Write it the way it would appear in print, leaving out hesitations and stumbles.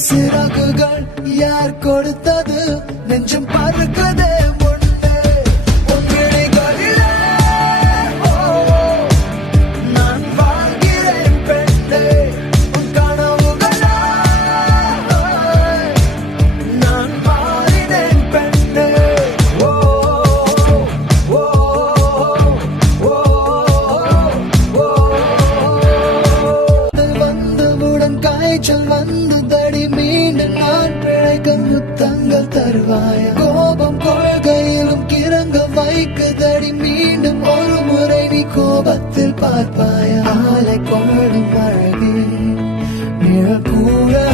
சிறகுகள் யார் கொடுத்தது நெஞ்சம் பறக்குதே வந்து தடி மீண்டும் நான் பிழைக்க முத்தங்கள் தருவாய கோபம் கொள்கையிலும் கிறங்க வைக்குதடி மீண்டும் ஒரு முறை நீ கோபத்தில் பார்ப்பாய ஆலை கொள்ளும் அழகே நிழல் கூட